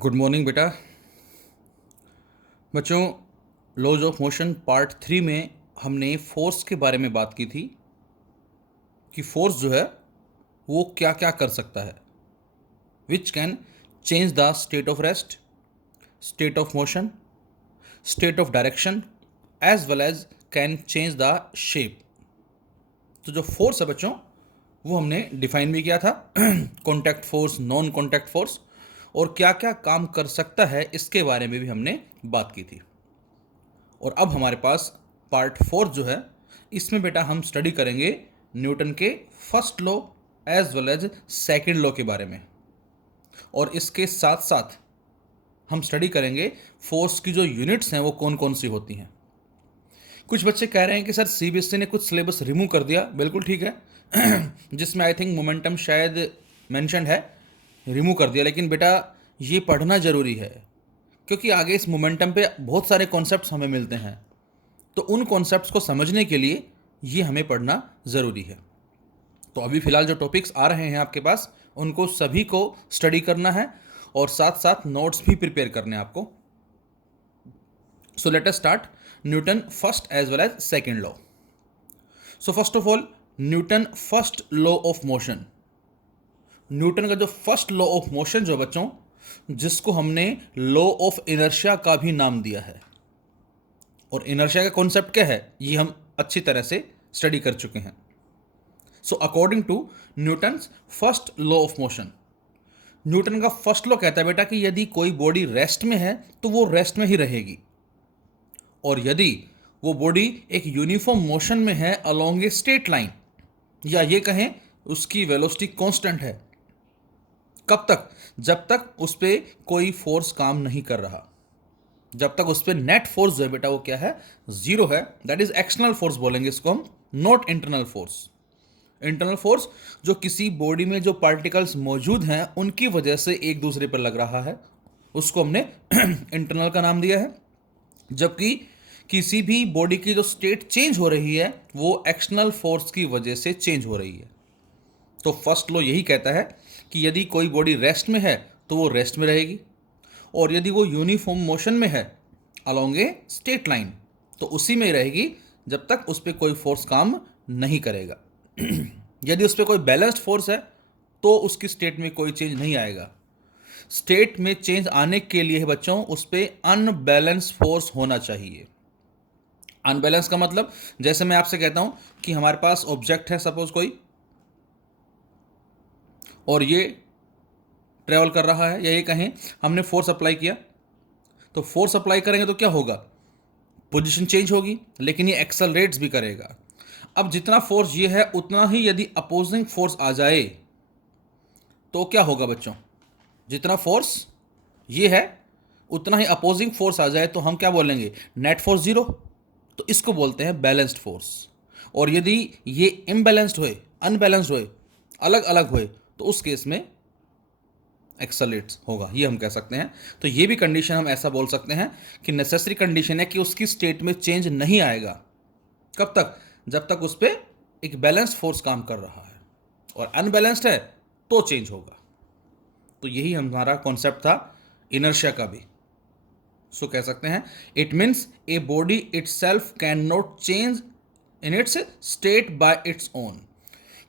Good morning बेटा। बच्चों, laws of motion part 3 में हमने फोर्स के बारे में बात की थी कि फोर्स जो है वो क्या क्या कर सकता है, which can change the state of rest, state of motion, state of direction as well as can change the shape. तो जो फोर्स है बच्चों वो हमने डिफाइन भी किया था contact force, non contact force, और क्या क्या काम कर सकता है इसके बारे में भी हमने बात की थी। और अब हमारे पास पार्ट 4 जो है, इसमें बेटा हम स्टडी करेंगे न्यूटन के first law as well as second law के बारे में, और इसके साथ साथ हम स्टडी करेंगे फोर्स की जो यूनिट्स हैं वो कौन कौन सी होती हैं। कुछ बच्चे कह रहे हैं कि सर सीबीएसई ने कुछ सिलेबस रिमूव कर दिया। बिल्कुल ठीक है जिसमें आई थिंक मोमेंटम शायद मेंशन्ड है, रिमूव कर दिया, लेकिन बेटा ये पढ़ना ज़रूरी है क्योंकि आगे इस मोमेंटम पे बहुत सारे कॉन्सेप्ट्स हमें मिलते हैं। तो उन कॉन्सेप्ट्स को समझने के लिए ये हमें पढ़ना ज़रूरी है। तो अभी फ़िलहाल जो टॉपिक्स आ रहे हैं आपके पास उनको सभी को स्टडी करना है और साथ साथ नोट्स भी प्रिपेयर करने हैं आपको। So let us start Newton first as well as second law. So first of all Newton first law of motion. Newton का जो फर्स्ट लॉ ऑफ मोशन जो बच्चों, जिसको हमने लॉ ऑफ इनर्शिया का भी नाम दिया है, और इनर्शिया का कॉन्सेप्ट क्या है ये हम अच्छी तरह से स्टडी कर चुके हैं। So according to Newton's first law of motion, Newton का फर्स्ट लॉ कहता है बेटा कि यदि कोई बॉडी रेस्ट में है तो वो रेस्ट में ही रहेगी, और यदि वो बॉडी एक यूनिफॉर्म मोशन में है अलोंग ए स्ट्रेट लाइन, या ये कहें उसकी वेलोसिटी कांस्टेंट है, कब तक? जब तक उस पर कोई फोर्स काम नहीं कर रहा, जब तक उस पर नेट फोर्स जो है बेटा वो क्या है, जीरो है। दैट इज एक्सटर्नल फोर्स बोलेंगे इसको हम, not internal force. Internal force जो किसी बॉडी में जो पार्टिकल्स मौजूद हैं उनकी वजह से एक दूसरे पर लग रहा है, उसको हमने इंटरनल का नाम दिया है। जबकि किसी भी बॉडी की जो स्टेट चेंज हो रही है वो एक्सटर्नल फोर्स की वजह से चेंज हो रही है। तो फर्स्ट लॉ यही कहता है कि यदि कोई बॉडी रेस्ट में है तो वो रेस्ट में रहेगी, और यदि वो यूनिफॉर्म मोशन में है अलोंग ए स्ट्रेट लाइन तो उसी में ही रहेगी जब तक उस पर कोई फोर्स काम नहीं करेगा। यदि उस पर कोई बैलेंस्ड फोर्स है तो उसकी स्टेट में कोई चेंज नहीं आएगा। स्टेट में चेंज आने के लिए बच्चों उस पर अनबैलेंस फोर्स होना चाहिए। अनबैलेंस का मतलब, जैसे मैं आपसे कहता हूं कि हमारे पास ऑब्जेक्ट है सपोज कोई, और ये ट्रेवल कर रहा है, या ये कहें हमने फोर्स अप्लाई किया, तो फोर्स अप्लाई करेंगे तो क्या होगा, पोजीशन चेंज होगी, लेकिन ये एक्सेलरेट्स भी करेगा। अब जितना फोर्स ये है उतना ही यदि अपोजिंग फोर्स आ जाए तो क्या होगा बच्चों, जितना फोर्स ये है उतना ही अपोजिंग फोर्स आ जाए तो हम क्या बोलेंगे, नेट फोर्स जीरो। तो इसको बोलते हैं बैलेंस्ड फोर्स। और यदि ये इम्बैलेंस्ड होए, अनबैलेंस्ड होए, अलग अलग होए, तो उस केस में एक्सेलरेट्स होगा, ये हम कह सकते हैं। तो ये भी कंडीशन हम ऐसा बोल सकते हैं कि नेसेसरी कंडीशन है कि उसकी स्टेट में चेंज नहीं आएगा। कब तक? जब तक उस पर एक बैलेंस्ड फोर्स काम कर रहा है, और अनबैलेंस्ड है तो चेंज होगा। तो यही हमारा कॉन्सेप्ट था इनर्शिया का भी। सो कह सकते हैं it means a body itself can not change in its state by its own.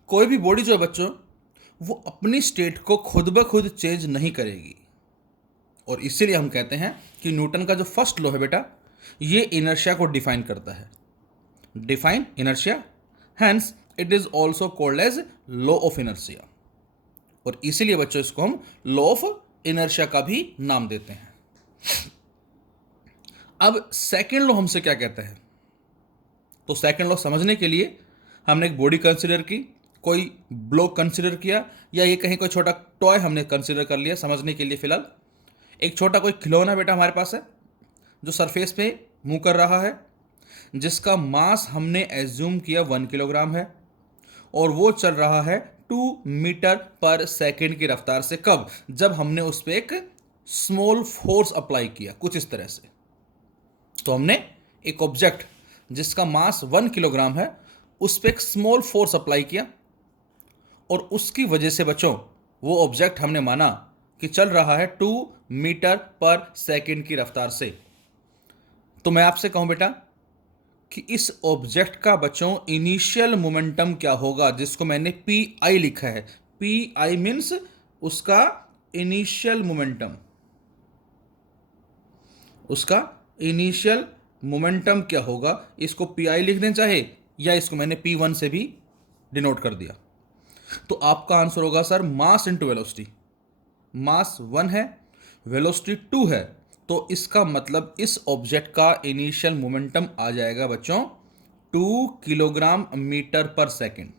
कोई भी बॉडी जो है बच्चों वो अपनी स्टेट को खुद ब खुद चेंज नहीं करेगी, और इसीलिए हम कहते हैं कि न्यूटन का जो फर्स्ट लॉ है बेटा ये इनर्शिया को डिफाइन करता है। Define inertia, hence it is also called as law of inertia, और इसीलिए बच्चों इसको हम लॉ ऑफ इनर्शिया का भी नाम देते हैं। अब सेकेंड लॉ हमसे क्या कहता है, तो सेकेंड लॉ समझने के लिए हमने एक बॉडी कंसिडर की, कोई ब्लॉक कंसिडर किया, या ये कहीं कोई छोटा टॉय हमने कंसिडर कर लिया समझने के लिए। फिलहाल एक छोटा कोई खिलौना बेटा हमारे पास है जो सरफेस पे मूव कर रहा है, जिसका मास हमने एज्यूम किया 1 किलोग्राम है, और वो चल रहा है 2 मीटर पर सेकेंड की रफ्तार से। कब? जब हमने उस पर एक स्मॉल फोर्स अप्लाई किया, कुछ इस तरह से। तो हमने एक ऑब्जेक्ट जिसका मास 1 किलोग्राम है उस पर एक स्मॉल फोर्स अप्लाई किया, और उसकी वजह से बच्चों वो ऑब्जेक्ट हमने माना कि चल रहा है 2 मीटर पर सेकंड की रफ्तार से। तो मैं आपसे कहूं बेटा कि इस ऑब्जेक्ट का बच्चों इनिशियल मोमेंटम क्या होगा, जिसको मैंने पी आई लिखा है। पी आई मीन्स उसका इनिशियल मोमेंटम, उसका इनिशियल मोमेंटम क्या होगा। इसको पी आई लिखने चाहे या इसको मैंने पी वन से भी डिनोट कर दिया। तो आपका आंसर होगा सर मास इंटू वेलोसिटी। मास 1 है, वेलोसिटी 2 है, तो इसका मतलब इस ऑब्जेक्ट का इनिशियल मोमेंटम आ जाएगा बच्चों 2 किलोग्राम मीटर पर सेकंड।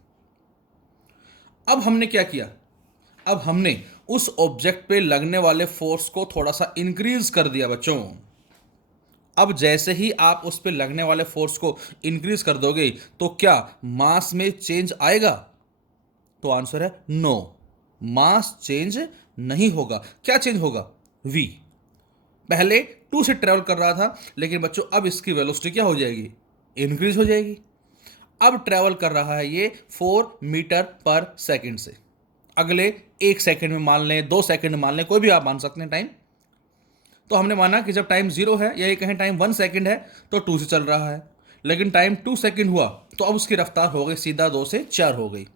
अब हमने क्या किया, अब हमने उस ऑब्जेक्ट पे लगने वाले फोर्स को थोड़ा सा इंक्रीज कर दिया बच्चों। अब जैसे ही आप उस पे लगने वाले फोर्स को इंक्रीज कर दोगे तो क्या मास में चेंज आएगा? तो आंसर है नो, मास चेंज नहीं होगा। क्या चेंज होगा? v। पहले 2 से ट्रेवल कर रहा था, लेकिन बच्चों अब इसकी वेलोसिटी क्या हो जाएगी? इंक्रीज हो जाएगी। अब ट्रेवल कर रहा है ये 4 मीटर पर सेकंड से। अगले 1 सेकंड में मान लें, 2 सेकंड में मान लें, कोई भी आप मान सकते हैं टाइम। तो हमने माना कि जब टाइम 0 है या ये कहें टाइम 1 सेकंड है तो 2 से चल रहा है, लेकिन टाइम 2 सेकंड हुआ तो अब उसकी रफ्तार हो गई सीधा 2 से 4 हो गई।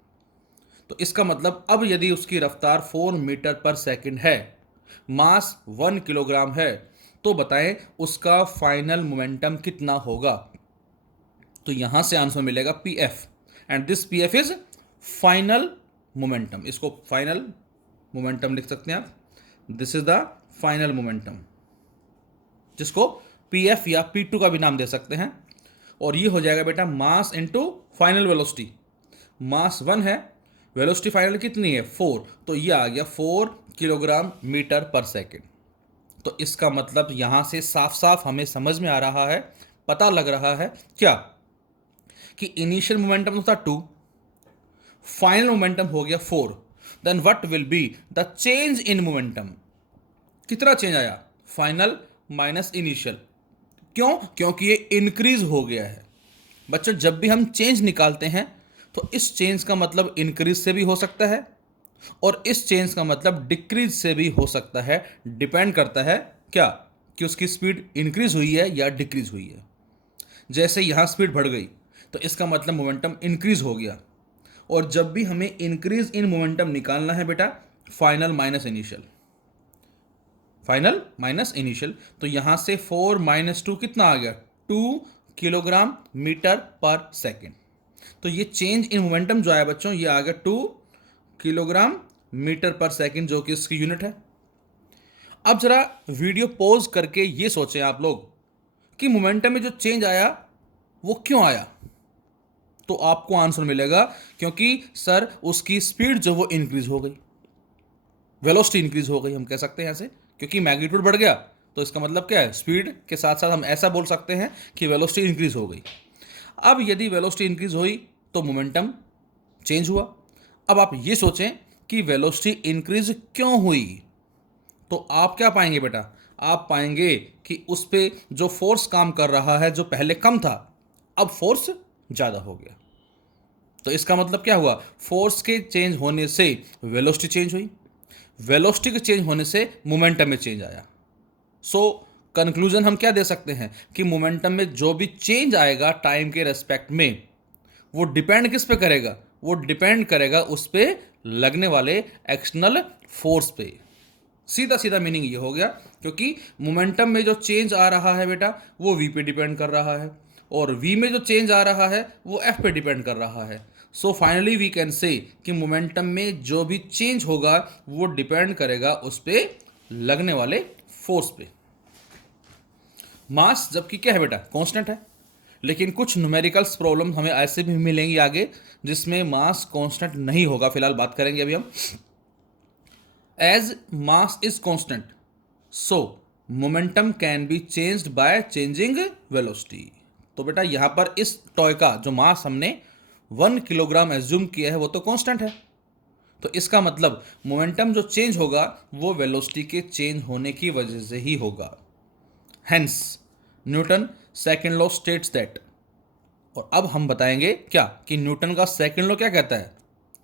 तो इसका मतलब अब यदि उसकी रफ्तार 4 मीटर पर सेकंड है, मास 1 किलोग्राम है, तो बताएं उसका फाइनल मोमेंटम कितना होगा? तो यहां से आंसर मिलेगा P F, and this P F is final momentum. इसको फाइनल मोमेंटम लिख सकते हैं आप। This is the final momentum, जिसको पी एफ या पी टू का भी नाम दे सकते हैं। और ये हो जाएगा बेटा मास इंटू फाइनल वेलोसिटी। मास 1 है, वेलोसिटी फाइनल कितनी है? 4, तो ये आ गया 4 किलोग्राम मीटर पर सेकेंड। तो इसका मतलब यहां से साफ साफ हमें समझ में आ रहा है, पता लग रहा है क्या, कि इनिशियल मोमेंटम था 2, फाइनल मोमेंटम हो गया 4, then what will be the change in momentum? कितना चेंज आया? Final minus initial. क्यों? क्योंकि ये इंक्रीज हो गया है। बच्चों जब भी हम चेंज निकालते हैं तो इस चेंज का मतलब इंक्रीज से भी हो सकता है और इस चेंज का मतलब डिक्रीज से भी हो सकता है। डिपेंड करता है क्या, कि उसकी स्पीड इंक्रीज हुई है या डिक्रीज हुई है। जैसे यहाँ स्पीड बढ़ गई तो इसका मतलब मोमेंटम इंक्रीज हो गया। और जब भी हमें इंक्रीज इन मोमेंटम निकालना है बेटा, final minus initial, final minus initial, तो यहां से 4 माइनस 2 कितना आ गया? 2 किलोग्राम मीटर पर सेकेंड। तो ये चेंज इन मोमेंटम जो आया बच्चों, ये आ गया 2 किलोग्राम मीटर पर सेकेंड, जो कि इसकी यूनिट है। अब जरा वीडियो पॉज करके ये सोचें आप लोग कि मोमेंटम में जो चेंज आया वो क्यों आया? तो आपको आंसर मिलेगा क्योंकि सर उसकी स्पीड जो वो इंक्रीज हो गई, वेलोसिटी इंक्रीज हो गई, हम कह सकते हैं ऐसे, क्योंकि मैग्नीट्यूड बढ़ गया। तो इसका मतलब क्या है? स्पीड के साथ साथ हम ऐसा बोल सकते हैं कि वेलोसिटी इंक्रीज हो गई। अब यदि वेलोसिटी इंक्रीज हुई तो मोमेंटम चेंज हुआ। अब आप ये सोचें कि वेलोसिटी इंक्रीज क्यों हुई, तो आप क्या पाएंगे बेटा? आप पाएंगे कि उस पर जो फोर्स काम कर रहा है, जो पहले कम था, अब फोर्स ज़्यादा हो गया। तो इसका मतलब क्या हुआ? फोर्स के चेंज होने से वेलोसिटी चेंज हुई, वेलोसिटी के चेंज होने से मोमेंटम में चेंज आया। सो कंक्लूजन हम क्या दे सकते हैं कि मोमेंटम में जो भी चेंज आएगा टाइम के रेस्पेक्ट में, वो डिपेंड किस पे करेगा? वो डिपेंड करेगा उस पे लगने वाले एक्सटर्नल फोर्स पे। सीधा सीधा मीनिंग ये हो गया, क्योंकि मोमेंटम में जो चेंज आ रहा है बेटा वो v पे डिपेंड कर रहा है, और v में जो चेंज आ रहा है वो f पे डिपेंड कर रहा है। सो फाइनली वी कैन से कि मोमेंटम में जो भी चेंज होगा वो डिपेंड करेगा उस पे लगने वाले फोर्स पे। मास जबकि क्या है बेटा? कांस्टेंट है, लेकिन कुछ न्यूमेरिकल्स प्रॉब्लम हमें ऐसे भी मिलेंगी आगे जिसमें मास कांस्टेंट नहीं होगा। फिलहाल बात करेंगे अभी हम। As mass is constant, so momentum can be changed by changing velocity. तो बेटा यहां पर इस टॉय का जो मास हमने 1 किलोग्राम एज्यूम किया है वो तो कांस्टेंट है, तो इसका मतलब मोमेंटम जो चेंज होगा वो वेलोसिटी के चेंज होने की वजह से ही होगा। Hence Newton second law states that. और अब हम बताएंगे क्या, कि न्यूटन का सेकेंड लॉ क्या कहता है,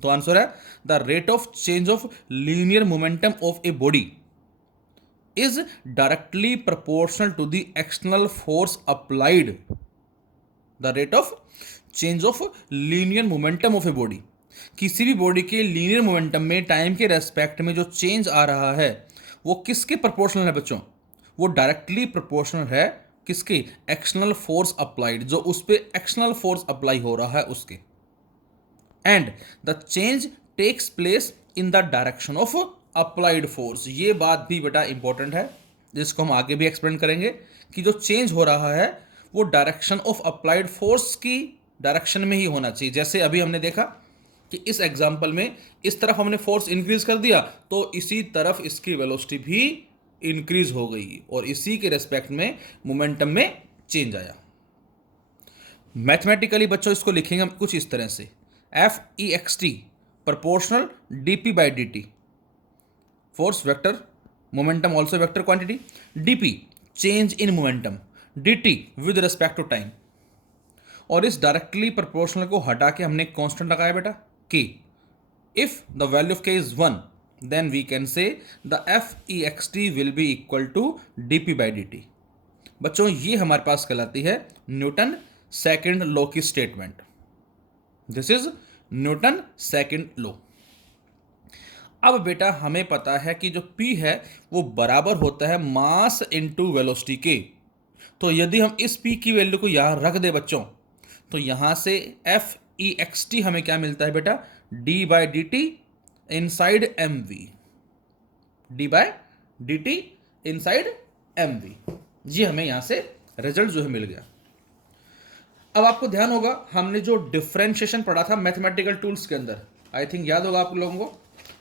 तो आंसर है the rate of change of linear momentum of a body is directly proportional to the external force applied. The rate of change of linear momentum of a body, किसी भी body के linear momentum में time के respect में जो change आ रहा है वो किसके प्रोपोर्शनल है बच्चों? वो डायरेक्टली प्रोपोर्शनल है किसके? एक्सटर्नल फोर्स अप्लाइड, जो उस पर एक्सटर्नल फोर्स अप्लाई हो रहा है उसके। And the change takes place in the direction of applied force. ये बात भी बेटा इंपॉर्टेंट है जिसको हम आगे भी एक्सप्लेन करेंगे कि जो चेंज हो रहा है वो डायरेक्शन ऑफ अप्लाइड फोर्स की डायरेक्शन में ही होना चाहिए। जैसे अभी हमने देखा कि इस एग्जाम्पल में इस तरफ हमने फोर्स इंक्रीज कर दिया तो इसी तरफ इसकी वेलोसिटी भी इंक्रीज हो गई और इसी के रेस्पेक्ट में मोमेंटम में चेंज आया। मैथमेटिकली बच्चों इसको लिखेंगे हम कुछ इस तरह से, F E X T proportional D P by D T, force vector, momentum also vector quantity, D P change in momentum, D T with respect to time. और इस डायरेक्टली प्रोपोर्शनल को हटा के हमने कांस्टेंट लगाया बेटा के। If the value of K is 1 then we can say the F E X T will be equal to D P by D T. बच्चों ये हमारे पास कहलाती है न्यूटन सेकेंड लॉ की statement. This is Newton second law. अब बेटा हमें पता है कि जो P है वो बराबर होता है मास इनटू वेलोसिटी के। तो यदि हम इस P की वैल्यू को यहां रख दे बच्चों तो यहां से एफ ई एक्स टी हमें क्या मिलता है बेटा? D by D T inside M V, D by D T inside M V. ये हमें यहां से रिजल्ट जो है मिल गया। अब आपको ध्यान होगा हमने जो डिफरेंशिएशन पढ़ा था मैथमेटिकल टूल्स के अंदर, आई थिंक याद होगा आप लोगों को।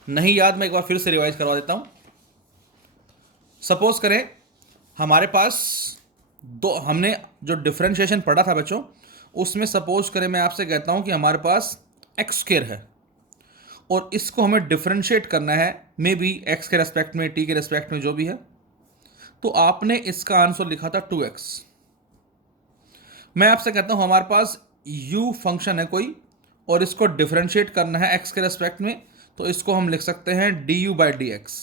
नहीं याद मैं एक बार फिर से रिवाइज करवा देता हूं। सपोज करें हमारे पास दो, हमने जो डिफरेंशिएशन पढ़ा था बच्चों उसमें सपोज करें मैं आपसे कहता हूं कि हमारे पास एक्स स्क्वायर है और इसको हमें डिफरेंशिएट करना है मे बी एक्स के रेस्पेक्ट में, टी के रेस्पेक्ट में, जो भी है। तो आपने इसका आंसर लिखा था 2x। मैं आपसे कहता हूं हमारे पास u फंक्शन है कोई और इसको डिफरेंशिएट करना है x के रेस्पेक्ट में, तो इसको हम लिख सकते हैं du बाई डी एक्स।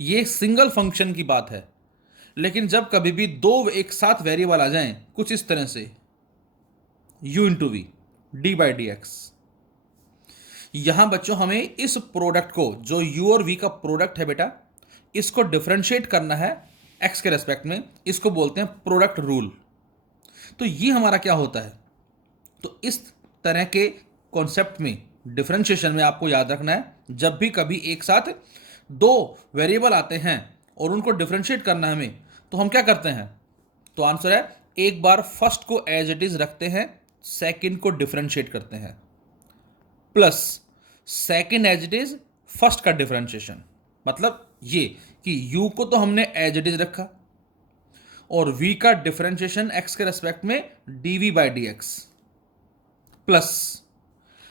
ये सिंगल फंक्शन की बात है, लेकिन जब कभी भी दो एक साथ वेरिएबल आ जाएं कुछ इस तरह से u into V, D by D X, यहां बच्चों हमें इस प्रोडक्ट को जो u और v का प्रोडक्ट है बेटा इसको डिफरेंशिएट करना है x के रेस्पेक्ट में, इसको बोलते हैं प्रोडक्ट रूल। तो ये हमारा क्या होता है? तो इस तरह के कॉन्सेप्ट में डिफरेंशिएशन में आपको याद रखना है जब भी कभी एक साथ दो वेरिएबल आते हैं और उनको डिफरेंशिएट करना है हमें, तो हम क्या करते हैं? तो आंसर है एक बार फर्स्ट को एज इट इज रखते हैं, सेकंड को डिफरेंशिएट करते हैं, plus second as it is first का डिफरेंशिएशन। मतलब ये कि u को तो हमने एज इट इज रखा और v का डिफरेंशिएशन x के रेस्पेक्ट में dv by D x, plus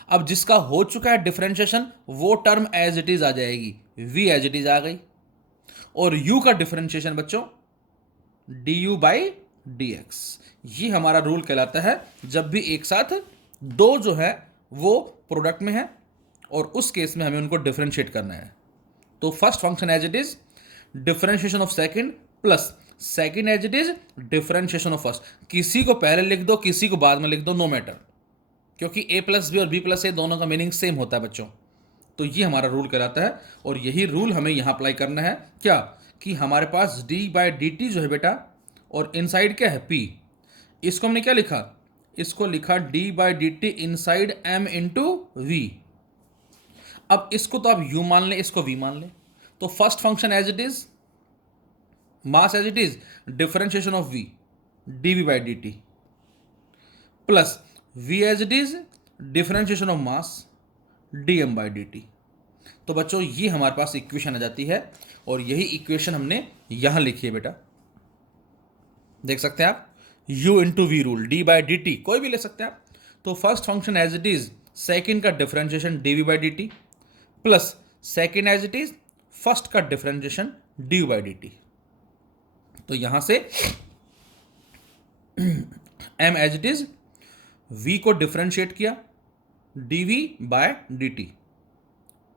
अब जिसका हो चुका है डिफरेंशिएशन वो टर्म एज इट इज आ जाएगी, v एज इट इज आ गई, और u का डिफरेंशिएशन बच्चों du बाई डी एक्स। ये हमारा रूल कहलाता है जब भी एक साथ दो जो है वो प्रोडक्ट में है और उस केस में हमें उनको डिफरेंशिएट करना है। तो first function as it is differentiation of second plus second as it is differentiation of first. किसी को पहले लिख दो किसी को बाद में लिख दो, नो मैटर, क्योंकि a प्लस बी और b प्लस ए दोनों का मीनिंग सेम होता है बच्चों। तो ये हमारा रूल कहलाता है और यही रूल हमें यहां अप्लाई करना है। क्या कि हमारे पास d बाई डी टी जो है बेटा और इनसाइड क्या है p, इसको हमने क्या लिखा? इसको लिखा d by D T inside m into V. अब इसको तो आप u मान लें, इसको v मान लें, तो first function as it is mass as it is differentiation of v dv by D T plus v as it is differentiation of mass dm by D T. तो बच्चों ये हमारे पास इक्वेशन आ जाती है और यही इक्वेशन हमने यहां लिखी है बेटा, देख सकते हैं आप, u into v rule, d by D t कोई भी ले सकते हैं आप। तो first function as it is second का differentiation dv by D T plus second as it is first का differentiation d by D T. तो यहां से m as it is v को डिफरेंशिएट किया dv by dt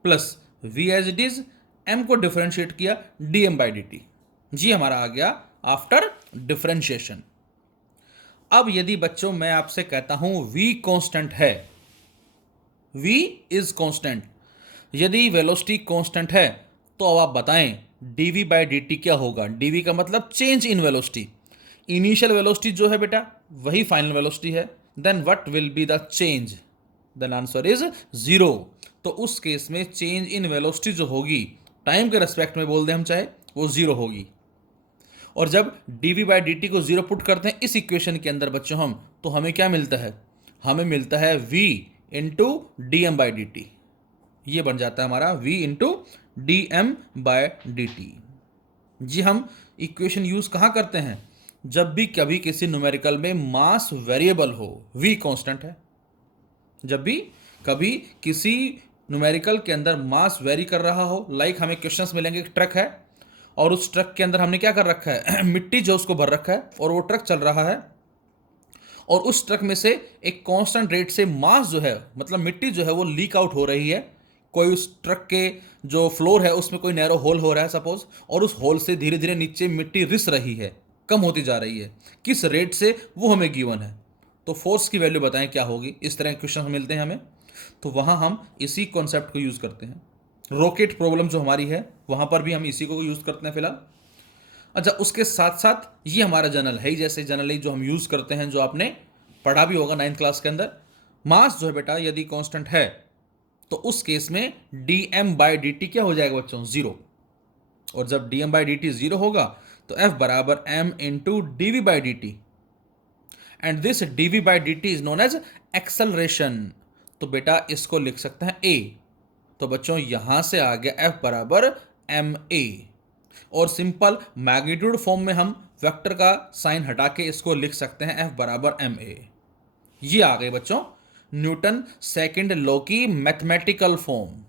plus v as it is, m को differentiate किया dm by dt। जी हमारा आ गया आफ्टर डिफरेंशिएशन। अब यदि बच्चों मैं आपसे कहता हूं v कांस्टेंट है, v इज कांस्टेंट, यदि वेलोसिटी कांस्टेंट है तो अब आप बताएं dv बाय dt क्या होगा। dv का मतलब change in velocity, initial velocity जो है बेटा वही फाइनल वेलोसिटी है, then what will be the change, then answer is 0। तो उस केस में चेंज इन वेलोसिटी जो होगी टाइम के रेस्पेक्ट में बोल दें हम चाहे, वो 0 होगी। और जब dv बाई dt को 0 पुट करते हैं इस इक्वेशन के अंदर बच्चों हम, तो हमें क्या मिलता है, हमें मिलता है v into d M by D t. ये बन जाता है हमारा v into d m by d t. जी हम इक्वेशन यूज कहाँ करते हैं, जब भी कभी किसी न्यूमेरिकल में मास वेरिएबल हो, v कांस्टेंट है, जब भी कभी किसी न्यूमेरिकल के अंदर मास वेरी कर रहा हो, लाइक हमें क्वेश्चंस मिलेंगे, एक ट्रक है और उस ट्रक के अंदर हमने क्या कर रखा है मिट्टी जो उसको भर रखा है और वो ट्रक चल रहा है और उस ट्रक में से एक कांस्टेंट रेट से मास जो है, मतलब मिट्टी जो है वो लीक आउट हो रही है, कोई उस ट्रक के जो फ्लोर है उसमें कोई नैरो होल हो रहा है सपोज, और उस होल से धीरे धीरे नीचे मिट्टी रिस रही है, कम होती जा रही है, किस रेट से वो हमें गिवन है। तो फोर्स की वैल्यू बताएं क्या होगी, इस तरह के क्वेश्चन मिलते हैं हमें, तो वहां हम इसी कॉन्सेप्ट को यूज करते हैं। रॉकेट प्रॉब्लम जो हमारी है वहां पर भी हम इसी को यूज करते हैं फिलहाल। अच्छा, उसके साथ साथ ये हमारा जनरल है ही, जैसे जनरल ही जो हम यूज करते हैं, जो आपने पढ़ा भी होगा 9th क्लास के अंदर, मास जो है बेटा यदि कांस्टेंट है तो उस केस में D M by D T क्या हो जाएगा बच्चों, 0। और जब D M by D T 0 होगा तो एफ बराबर M into D V by D T, and this D V by D T is known as acceleration. तो बेटा इसको लिख सकते हैं ए। तो बच्चों यहां से आ गया एफ बराबर एम ए, और सिंपल मैग्नीट्यूड फॉर्म में हम वेक्टर का साइन हटा के इसको लिख सकते हैं एफ बराबर एम ए। ये आ गए बच्चों न्यूटन सेकंड लॉ की मैथमेटिकल फॉर्म।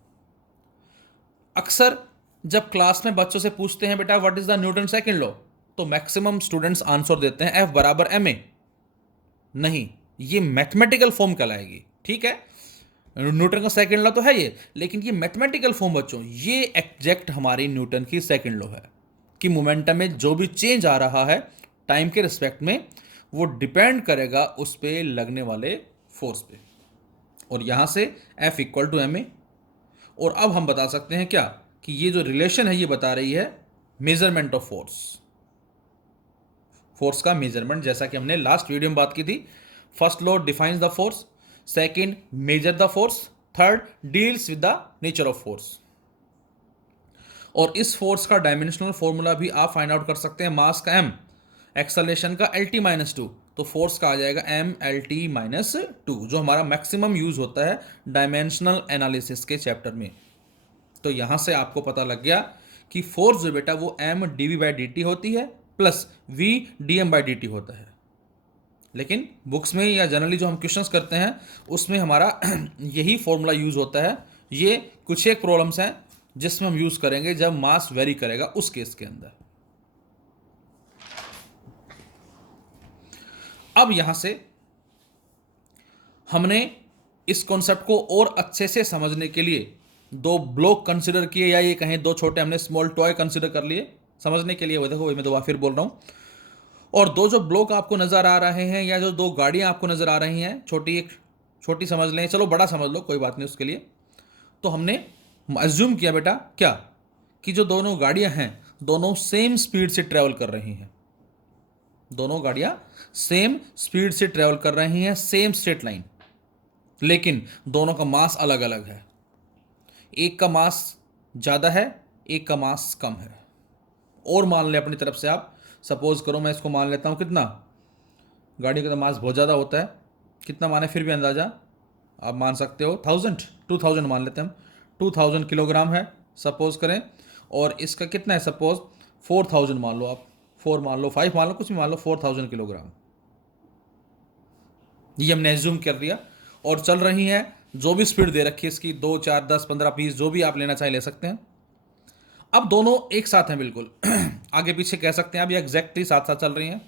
अक्सर जब क्लास में बच्चों से पूछते हैं बेटा what is the Newton second law, तो मैक्सिमम स्टूडेंट्स आंसर देते हैं एफ बराबर एम ए। नहीं, ये मैथमेटिकल फॉर्म कहलाएगी, ठीक है। न्यूटन का सेकंड लॉ तो है ये, लेकिन ये मैथमेटिकल फॉर्म बच्चों, ये एग्जैक्ट हमारी न्यूटन की सेकंड लॉ है कि मोमेंटम में जो भी चेंज आ रहा है टाइम के रिस्पेक्ट में, वो डिपेंड करेगा उस पे लगने वाले फोर्स पे। और यहां से F equal to M A. और अब हम बता सकते हैं क्या, कि ये जो रिलेशन है ये बता रही है मेजरमेंट ऑफ फोर्स, फोर्स का मेजरमेंट, जैसा कि हमने लास्ट वीडियो में बात की थी। First law defines the force, second measure the force, third deals with the nature of force. और इस फोर्स का डायमेंशनल फॉर्मूला भी आप फाइंड आउट कर सकते हैं, मास का m, एक्सेलरेशन का LT माइनस 2, तो फोर्स का आ जाएगा MLT माइनस 2, जो हमारा मैक्सिमम यूज होता है डायमेंशनल एनालिसिस के चैप्टर में। तो यहां से आपको पता लग गया कि फोर्स जो बेटा वो m dv बाई dt होती है plus v dm by dt होता है। लेकिन बुक्स में या जनरली जो हम क्वेश्चंस करते हैं उसमें हमारा यही फॉर्मूला यूज होता है। ये कुछ एक प्रॉब्लम्स हैं जिसमें हम यूज करेंगे जब मास वेरी करेगा उस केस के अंदर। अब यहां से हमने इस कॉन्सेप्ट को और अच्छे से समझने के लिए दो ब्लॉक कंसिडर किए, या ये कहें दो छोटे हमने स्मॉल टॉय कंसिडर कर लिए समझने के लिए। वो देखो, मैं दोबारा फिर बोल रहा हूं। और दो जो ब्लॉक आपको नजर आ रहे हैं, या जो दो गाड़ियां आपको नजर आ रही हैं, छोटी समझ लें, चलो बड़ा समझ लो, कोई बात नहीं उसके लिए। तो हमने अज्यूम किया बेटा क्या, कि जो दोनों गाड़ियां हैं दोनों सेम स्पीड से ट्रेवल कर रही हैं, दोनों गाड़ियां सेम स्पीड से ट्रेवल कर रही हैं, सेम स्ट्रेट लाइन, लेकिन दोनों का मास अलग अलग है। एक का मास ज़्यादा है, एक का मास कम है। और मान ले अपनी तरफ से आप, सपोज करो मैं इसको मान लेता हूँ कितना, गाड़ी का तो मास बहुत ज़्यादा होता है, कितना माने फिर भी अंदाज़ा आप मान सकते हो, 2000 मान लेते हैं हम, 2000 किलोग्राम है सपोज करें, और इसका कितना है सपोज 4000 मान लो आप, 4 मान लो, 5 मान लो, कुछ भी मान लो, 4000 किलोग्राम। ये हमने एज्यूम कर दिया, और चल रही है जो भी स्पीड दे रखी है इसकी, 2, 4, 10, 15, 20, जो भी आप लेना चाहे ले सकते हैं। अब दोनों एक साथ हैं बिल्कुल आगे पीछे कह सकते हैं, अब ये एग्जैक्टली साथ साथ चल रही हैं।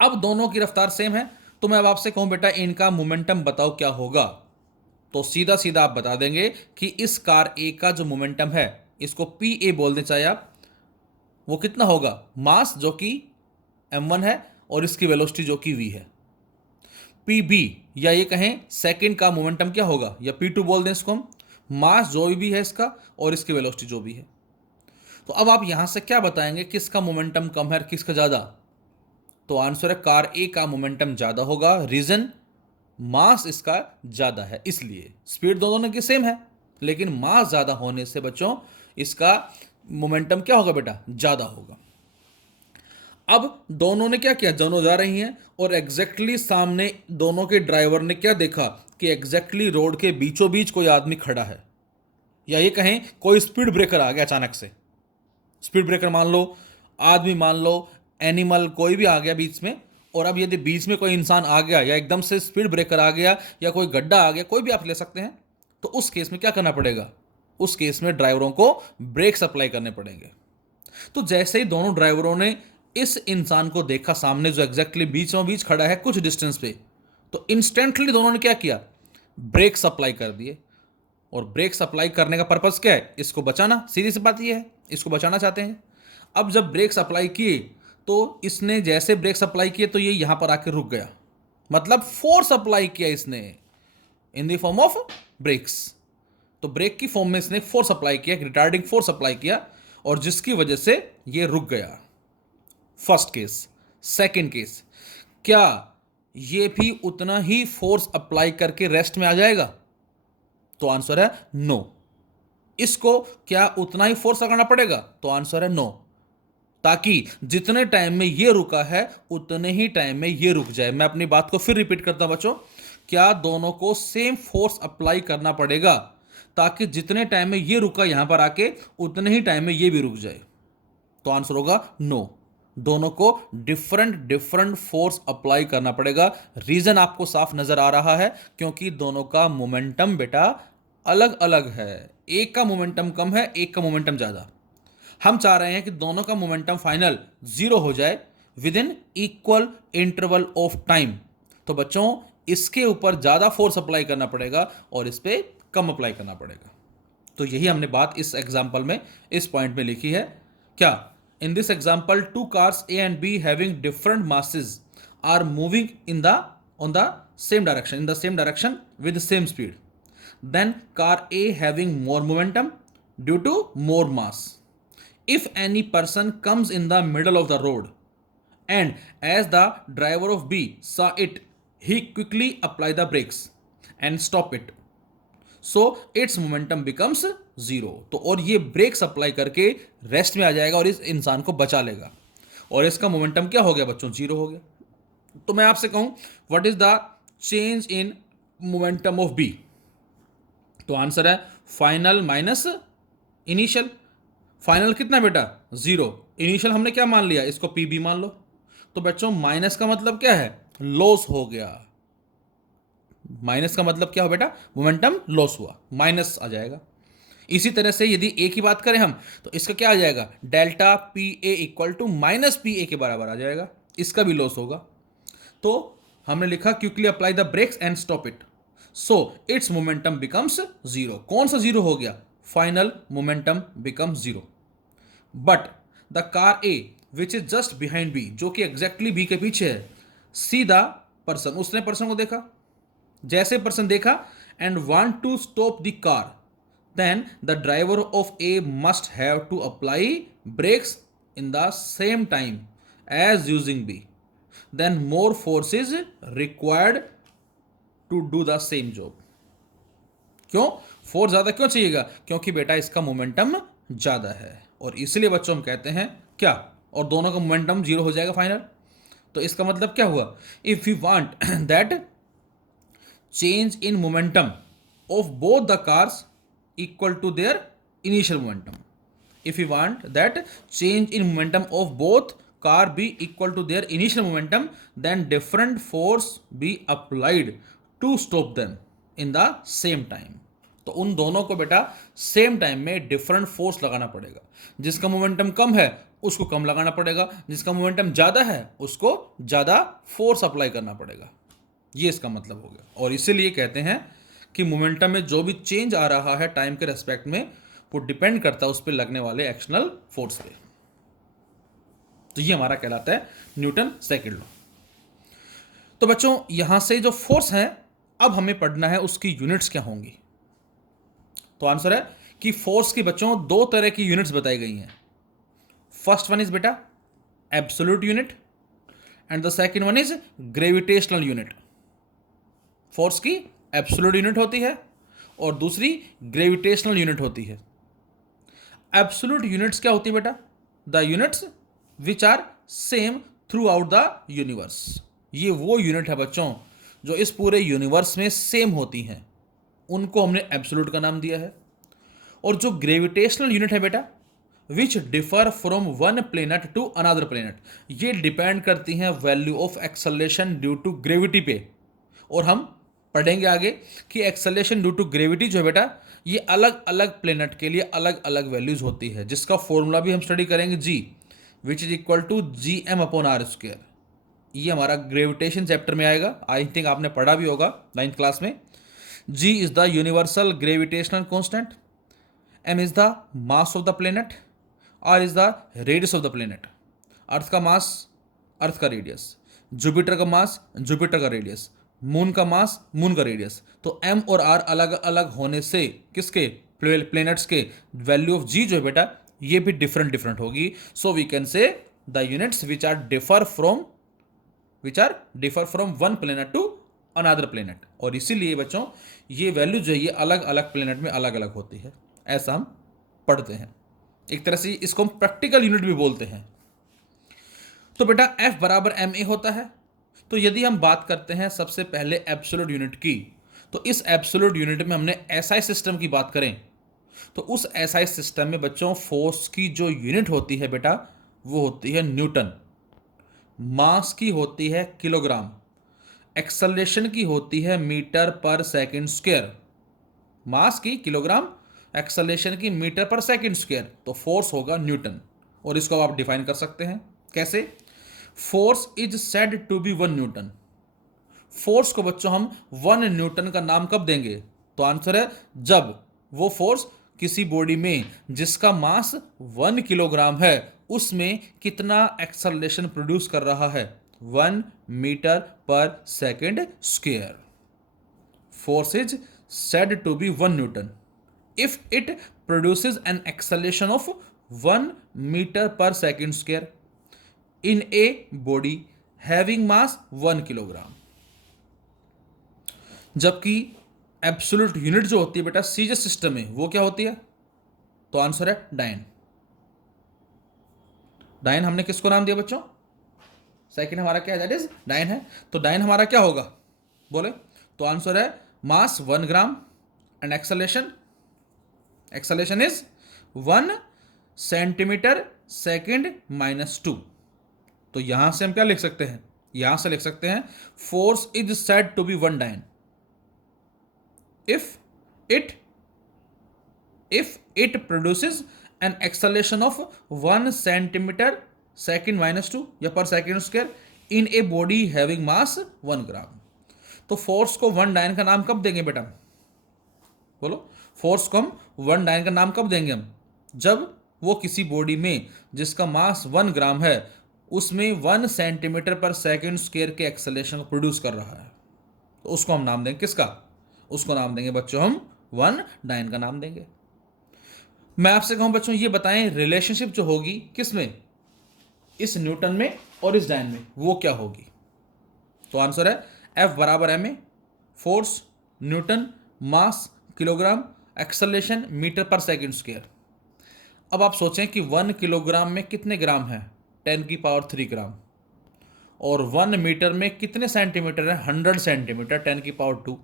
अब दोनों की रफ्तार सेम है, तो मैं अब आपसे कहूं बेटा इनका मोमेंटम बताओ क्या होगा, तो सीधा सीधा आप बता देंगे कि इस कार ए का जो मोमेंटम है, इसको पी ए बोल दें चाहे आप, वो कितना होगा, मास जो कि m1 है और इसकी वेलोसिटी जो कि v है। पी बी, या ये कहें सेकंड का मोमेंटम क्या होगा, या P2 बोल दें इसको हम, मास जो भी है इसका और इसकी वेलोसिटी जो भी है। तो अब आप यहां से क्या बताएंगे किसका मोमेंटम कम है और किसका ज़्यादा? तो आंसर है कार ए का मोमेंटम ज़्यादा होगा। रीज़न, मास इसका ज़्यादा है, इसलिए स्पीड दोनों की सेम है, लेकिन मास ज़्यादा होने से बच्चों इसका मोमेंटम क्या होगा बेटा, ज़्यादा होगा। अब दोनों ने क्या किया, दोनों जा रही हैं और एग्जैक्टली सामने दोनों के ड्राइवर ने क्या देखा कि एग्जैक्टली रोड के बीचों बीच कोई आदमी खड़ा है, या ये कहें कोई स्पीड ब्रेकर आ गया अचानक से। स्पीड ब्रेकर मान लो, आदमी मान लो, एनिमल कोई भी आ गया बीच में, और अब यदि बीच में कोई इंसान आ गया या एकदम से स्पीड ब्रेकर आ गया या कोई गड्ढा आ गया, कोई भी आप ले सकते हैं, तो उस केस में क्या करना पड़ेगा, उस केस में ड्राइवरों को ब्रेक अप्लाई करने पड़ेंगे। तो जैसे ही दोनों ड्राइवरों ने इस इंसान को देखा सामने जो एग्जैक्टली बीचों बीच खड़ा है कुछ डिस्टेंस पे, तो इंस्टेंटली दोनों ने क्या किया, ब्रेक अप्लाई कर दिए। और ब्रेक अप्लाई करने का पर्पस क्या है, इसको बचाना, सीधी सी बात ये है, इसको बचाना चाहते हैं। अब जब ब्रेक्स अप्लाई किए तो इसने जैसे ब्रेक्स अप्लाई किए तो ये यहां पर आके रुक गया, मतलब फोर्स अप्लाई किया इसने in the form of brakes. तो ब्रेक की फॉर्म में इसने फोर्स अप्लाई किया, रिटार्डिंग फोर्स अप्लाई किया, और जिसकी वजह से ये रुक गया। First case. सेकंड केस, क्या ये भी उतना ही फोर्स अप्लाई करके रेस्ट में आ जाएगा? तो आंसर है नो। इसको क्या उतना ही फोर्स लगाना पड़ेगा? तो आंसर है नो, ताकि जितने टाइम में ये रुका है उतने ही टाइम में ये रुक जाए। मैं अपनी बात को फिर रिपीट करता हूं बच्चों, क्या दोनों को सेम फोर्स अप्लाई करना पड़ेगा ताकि जितने टाइम में ये रुका यहां पर आके उतने ही टाइम में ये भी रुक जाए? तो आंसर होगा नो, दोनों को डिफरेंट डिफरेंट फोर्स अप्लाई करना पड़ेगा। रीजन आपको साफ नजर आ रहा है, क्योंकि दोनों का मोमेंटम बेटा अलग अलग है। एक का मोमेंटम कम है, एक का मोमेंटम ज्यादा। हम चाह रहे हैं कि दोनों का मोमेंटम फाइनल जीरो हो जाए with in equal interval of time. तो बच्चों इसके ऊपर ज्यादा फोर्स अप्लाई करना पड़ेगा और इस पे कम अप्लाई करना पड़ेगा। तो यही हमने बात इस एग्जाम्पल में, इस पॉइंट में लिखी है। क्या? In this example, two cars A and B having different masses are moving on the same direction with the same speed. Then car A having more momentum due to more mass. If any person comes in the middle of the road and as the driver of B saw it, he quickly apply the brakes and stop it. So it's momentum becomes zero. तो और ये breaks apply करके rest में आ जाएगा और इस इंसान को बचा लेगा, और इसका मोमेंटम क्या हो गया बच्चों, जीरो हो गया। तो मैं आपसे कहूं what is the change in momentum of B? तो आंसर है फाइनल माइनस इनिशियल। फाइनल कितना बेटा, जीरो। इनिशियल हमने क्या मान लिया, इसको पी बी मान लो। तो बच्चों माइनस का मतलब क्या है, लॉस हो गया। माइनस का मतलब क्या हो बेटा, मोमेंटम लॉस हुआ, माइनस आ जाएगा। इसी तरह से यदि ए की बात करें हम, तो इसका क्या आ जाएगा, delta P A equal to minus P A के बराबर आ जाएगा, इसका भी लॉस होगा। तो हमने लिखा quickly apply the brakes and stop it, so it's momentum becomes zero. कौन सा जीरो हो गया, final momentum becomes zero. But the car A which is just behind B, जो कि एग्जैक्टली बी के पीछे है, सी द पर्सन, उसने पर्सन को देखा, जैसे पर्सन देखा and want to stop the car, then the driver of A must have to apply brakes in the same time as using B, then more force is required to do the same job. क्यों force ज्यादा क्यों चाहिएगा, क्योंकि बेटा इसका momentum ज्यादा है, और इसलिए बच्चों हम कहते हैं क्या, और दोनों का मोमेंटम जीरो हो जाएगा फाइनल। तो इसका मतलब क्या हुआ, if you want that change in momentum of both the cars equal to their initial momentum. If we want that change in momentum of both car be equal to their initial momentum, then different force be applied to stop them in the same time. तो उन दोनों को बेटा same time में different force लगाना पड़ेगा। जिसका momentum कम है उसको कम लगाना पड़ेगा, जिसका मोमेंटम ज़्यादा है उसको ज़्यादा फोर्स अप्लाई करना पड़ेगा। ये इसका मतलब हो गया, और इसीलिए कहते हैं कि मोमेंटम में जो भी चेंज आ रहा है टाइम के रेस्पेक्ट में, वो डिपेंड करता है उस पर लगने वाले एक्शनल फोर्स पे। तो ये हमारा कहलाता है न्यूटन सेकंड लॉ। तो बच्चों यहां से जो फोर्स है, अब हमें पढ़ना है उसकी यूनिट्स क्या होंगी। तो आंसर है कि फोर्स की बच्चों दो तरह की यूनिट्स बताई गई हैं। फर्स्ट वन इज बेटा absolute unit and the second one is gravitational unit. Force की एब्सोल्यूट यूनिट होती है और दूसरी ग्रेविटेशनल यूनिट होती है। एब्सोल्यूट यूनिट्स क्या होती है बेटा? The units which are same throughout the universe. ये वो यूनिट है बच्चों जो इस पूरे यूनिवर्स में सेम होती हैं, उनको हमने एब्सोल्यूट का नाम दिया है। और जो ग्रेविटेशनल यूनिट है बेटा, which differ from one planet to another planet, ये डिपेंड करती हैं value of acceleration due to gravity पे। और हम पढ़ेंगे आगे कि एक्सेलरेशन ड्यू टू ग्रेविटी जो है बेटा, ये अलग अलग प्लेनेट के लिए अलग अलग वैल्यूज होती है, जिसका फॉर्मूला भी हम स्टडी करेंगे, g which is equal to g m upon r square. ये हमारा ग्रेविटेशन चैप्टर में आएगा, आई थिंक आपने पढ़ा भी होगा 9th क्लास में। G is the universal gravitational constant, m is the mass of the planet, r is the radius of the planet. Earth का मास, अर्थ का रेडियस, जुपिटर का मास, जुपिटर का radius, moon का mass, moon का radius. तो m और r अलग अलग होने से किसके, प्लेनेट्स के वैल्यू ऑफ जी जो है बेटा, ये भी डिफरेंट डिफरेंट होगी। So we can say the units which are differ from one planet to another planet. और इसीलिए बच्चों ये वैल्यू जो है ये अलग अलग प्लेनेट में अलग अलग होती है, ऐसा हम पढ़ते हैं। एक तरह से इसको हम प्रैक्टिकल यूनिट भी बोलते हैं। तो बेटा F बराबर ma होता है। तो यदि हम बात करते हैं सबसे पहले एब्सोल्यूट यूनिट की, तो इस एब्सोल्यूट यूनिट में हमने SI सिस्टम की बात करें, तो उस SI सिस्टम में बच्चों फोर्स की जो यूनिट होती है बेटा, वो होती है न्यूटन, मास की होती है किलोग्राम, एक्सेलरेशन की होती है metre per second square. Mass की किलोग्राम, एक्सेलरेशन की मीटर पर सेकंड स्क्वायर, तो फोर्स होगा न्यूटन। और इसको आप डिफाइन कर सकते हैं कैसे? Force is said to be 1 newton. Force को बच्चों हम 1 न्यूटन का नाम कब देंगे? तो आंसर है जब वो फोर्स किसी बॉडी में जिसका मास 1 किलोग्राम है, उसमें कितना एक्सेलरेशन प्रोड्यूस कर रहा है, 1 metre per second square. Force is said to be 1 Newton if it produces an acceleration of 1 meter per second square in a body having mass 1 kilogram। जबकि एब्सोल्यूट यूनिट जो होती है बेटा सीजस सिस्टम में, वो क्या होती है? तो आंसर है डायन। डायन हमने किसको नाम दिया बच्चों? सेकंड हमारा क्या है? दैट इज डायन है। तो डायन हमारा क्या होगा बोले? तो आंसर है मास 1 gram and acceleration is 1 centimetre second minus 2। तो यहां से हम क्या लिख सकते हैं? यहां से लिख सकते हैं force is said to be 1 dyne if it produces an acceleration of 1 centimetre second minus 2 या per second square in a body having mass 1 gram. तो फोर्स को 1 डायन का नाम कब देंगे बेटा? बोलो, फोर्स को हम 1 डायन का नाम कब देंगे हम? जब वो किसी बॉडी में जिसका मास 1 ग्राम है, उसमें 1 सेंटीमीटर पर सेकंड स्क्वायर के एक्सेलरेशन को प्रोड्यूस कर रहा है, तो उसको हम नाम देंगे किसका? उसको नाम देंगे बच्चों हम 1 डायन का नाम देंगे। मैं आपसे कहूं बच्चों, ये बताएं रिलेशनशिप जो होगी किसमें, इस न्यूटन में और इस डायन में, वो क्या होगी? तो आंसर है F बराबर ma, फोर्स न्यूटन, मास kilogram, acceleration metre per second square. अब आप सोचें कि 1 किलोग्राम में कितने ग्राम है? 10 की पावर 3 ग्राम। और 1 मीटर में कितने सेंटीमीटर है? 100 सेंटीमीटर, 10 की पावर 2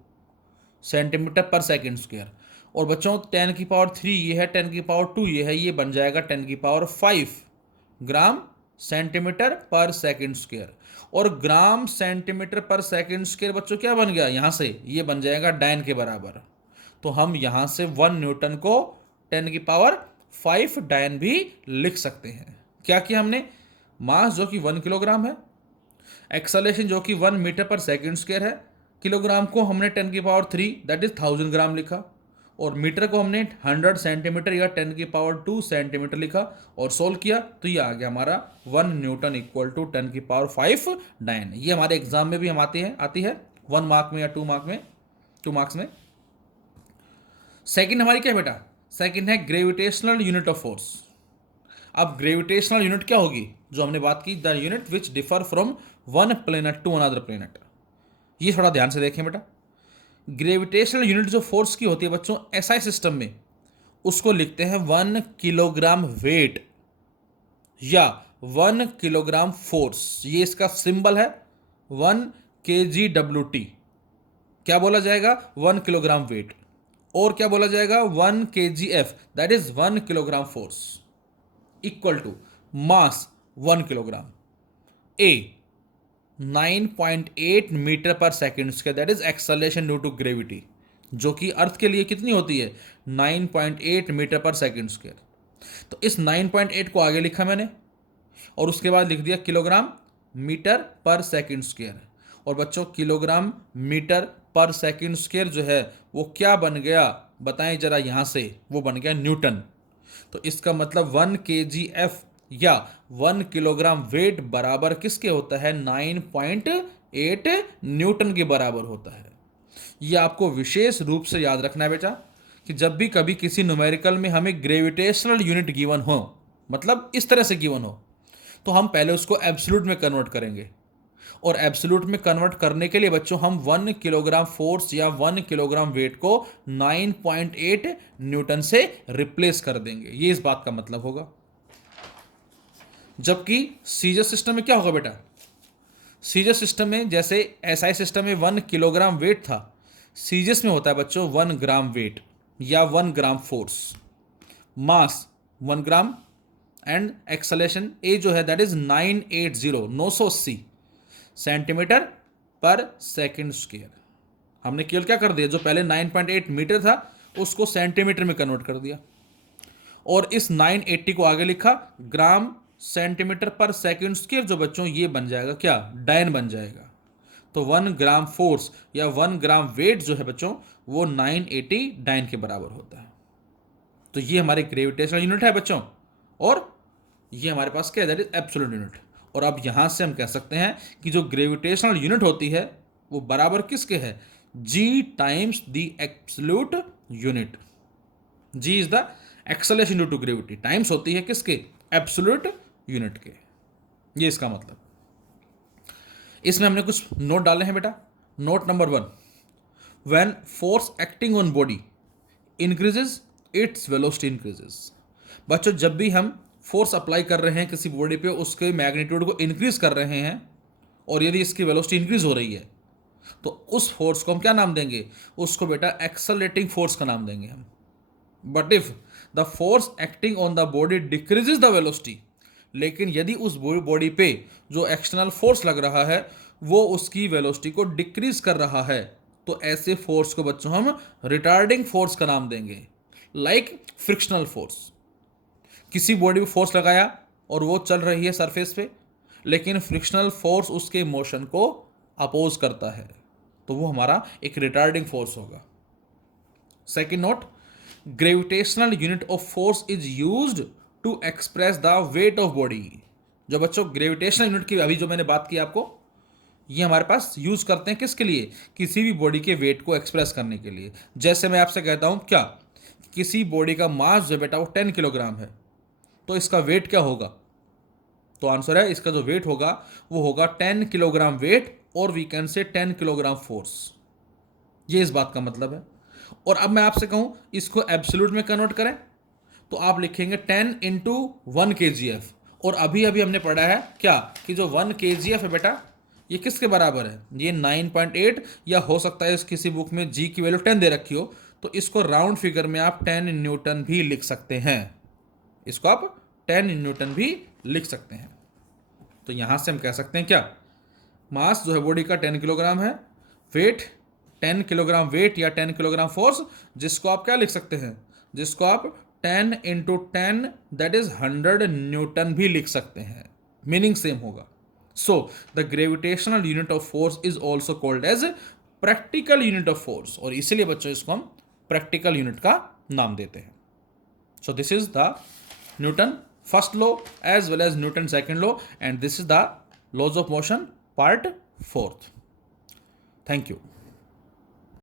सेंटीमीटर पर सेकंड स्क्वायर। और बच्चों 10 की पावर 3 ये है, 10 की पावर 2 ये है, ये बन जाएगा 10 की पावर 5 ग्राम सेंटीमीटर पर सेकंड स्क्वायर। और ग्राम सेंटीमीटर पर सेकंड स्क्वायर बच्चों क्या बन गया? यहाँ से ये बन जाएगा डायन के बराबर। तो हम यहाँ से 1 न्यूटन को 10 की पावर 5 डायन भी लिख सकते हैं। क्या किया हमने? मास जो कि 1 किलोग्राम है, एक्सेलरेशन जो कि 1 मीटर पर सेकंड स्क्वायर है, किलोग्राम को हमने 10⁻³ दैट इज 1000 ग्राम लिखा, और मीटर को हमने 100 सेंटीमीटर या 10⁻² सेंटीमीटर लिखा और सोल्व किया, तो ये आ गया हमारा 1 न्यूटन इक्वल टू 10⁵ डायन। ये हमारे एग्जाम में भी हम आती है 1 मार्क में या 2 मार्क्स में। सेकंड हमारी क्या है बेटा, सेकंड है ग्रेविटेशनल यूनिट ऑफ फोर्स। अब ग्रेविटेशनल यूनिट क्या होगी, जो हमने बात की, the unit which differ from one planet to another planet. ये थोड़ा ध्यान से देखें बेटा, ग्रेविटेशनल यूनिट जो फोर्स की होती है बच्चों एसआई सिस्टम में, उसको लिखते हैं 1 किलोग्राम वेट या 1 किलोग्राम फोर्स। ये इसका सिंबल है 1 kgWT। क्या बोला जाएगा, 1 किलोग्राम वेट, और क्या बोला जाएगा 1 kgF that is 1 kilogram force equal to mass 1 kilogram, a 9.8 metre per second square that is acceleration due to gravity, जो कि अर्थ के लिए कितनी होती है 9.8 मीटर पर सेकेंड स्क्वायर। तो इस 9.8 को आगे लिखा मैंने, और उसके बाद लिख दिया kilogram metre per second square. और बच्चों kilogram metre per second square जो है वो क्या बन गया बताएं जरा, यहां से वो बन गया न्यूटन। तो इसका मतलब 1 kgF या 1 किलोग्राम वेट बराबर किसके होता है 9.8 न्यूटन के बराबर होता है। यह आपको विशेष रूप से याद रखना है बेटा, कि जब भी कभी किसी न्यूमेरिकल में हमें ग्रेविटेशनल यूनिट गिवन हो, मतलब इस तरह से गिवन हो, तो हम पहले उसको एब्सोल्यूट में कन्वर्ट करेंगे, और एब्सोल्यूट में कन्वर्ट करने के लिए बच्चों हम 1 किलोग्राम फोर्स या 1 किलोग्राम वेट को 9.8 न्यूटन से रिप्लेस कर देंगे। ये इस बात का मतलब होगा। जबकि सीजर सिस्टम में क्या होगा बेटा, सीजर सिस्टम में जैसे एसआई सिस्टम में 1 किलोग्राम वेट था, सीजस में होता है बच्चों 1 ग्राम वेट या 1 gram force, mass 1 gram, and acceleration a जो है that is 980 centimetre per second square. हमने केवल क्या कर दिया, जो पहले 9.8 मीटर था उसको सेंटीमीटर में कन्वर्ट कर दिया, और इस 980 को आगे लिखा gram centimetre per second square, जो बच्चों ये बन जाएगा क्या डायन बन जाएगा। तो 1 ग्राम फोर्स या 1 ग्राम वेट जो है बच्चों वो 980 डायन के बराबर होता है। तो ये हमारे ग्रेविटेशनल यूनिट है बच्चों, और ये हमारे पास क्या है दैट इज एब्सोल्यूट यूनिट। और अब यहां से हम कह सकते हैं कि जो ग्रेविटेशनल यूनिट होती है वो बराबर किसके है, g times the absolute unit. g is the acceleration due to gravity, times होती है किसके एब्सोल्यूट यूनिट के। ये इसका मतलब। इसमें हमने कुछ नोट डाले हैं बेटा। Note number 1, when force acting on body increases its velocity increases. बच्चों जब भी हम फोर्स अप्लाई कर रहे हैं किसी बॉडी पे, उसके मैग्नीट्यूड को इंक्रीज कर रहे हैं, और यदि इसकी वेलोसिटी इंक्रीज हो रही है तो उस फोर्स को हम क्या नाम देंगे, उसको बेटा एक्सेलरेटिंग फोर्स का नाम देंगे हम। But if the force acting on the body decreases the velocity, लेकिन यदि उस बॉडी पे जो एक्सटर्नल फोर्स लग रहा है वो उसकी वेलोसिटी को डिक्रीज कर रहा है, तो ऐसे फोर्स को बच्चों हम रिटार्डिंग फोर्स का नाम देंगे, लाइक फ्रिक्शनल फोर्स। किसी बॉडी पे फोर्स लगाया और वो चल रही है सरफेस पे, लेकिन फ्रिक्शनल फोर्स उसके मोशन को अपोज करता है, तो वो हमारा एक रिटार्डिंग फोर्स होगा। Second note, gravitational unit of force is used to express the weight of body. जो बच्चों ग्रेविटेशनल यूनिट की अभी जो मैंने बात की आपको, ये हमारे पास यूज करते हैं किसके लिए, किसी भी बॉडी के वेट को एक्सप्रेस करने के लिए। जैसे मैं आपसे कहता हूं क्या, किसी बॉडी का मास जो बेटा वो 10 किलोग्राम है, तो इसका वेट क्या होगा, तो आंसर है इसका जो वेट होगा वो होगा 10 किलोग्राम वेट, और वी कैन से 10 किलोग्राम फोर्स। ये इस बात का मतलब है। और अब मैं आपसे कहूं इसको एब्सोल्यूट में कन्वर्ट करें, तो आप लिखेंगे 10 इंटू 1 kgF। और अभी अभी हमने पढ़ा है क्या कि जो 1 kgF है बेटा ये किसके बराबर है, ये 9.8, या हो सकता है इस किसी बुक में g की वैल्यू 10 दे रखी हो, तो इसको राउंड फिगर में आप 10 न्यूटन भी लिख सकते हैं। इसको आप 10 न्यूटन भी लिख सकते हैं। तो यहां से हम कह सकते हैं क्या, मास जो है बॉडी का 10 किलोग्राम है, वेट 10 किलोग्राम वेट या 10 किलोग्राम फोर्स, जिसको आप क्या लिख सकते हैं, जिसको आप 10 इंटू 10 दैट इज 100 न्यूटन भी लिख सकते हैं, मीनिंग सेम होगा। So the gravitational unit of force is also called as practical unit of force, और इसीलिए बच्चों इसको हम प्रैक्टिकल यूनिट का नाम देते हैं. So this is the Newton first law as well as Newton second law, and this is the laws of motion part 4th. Thank you.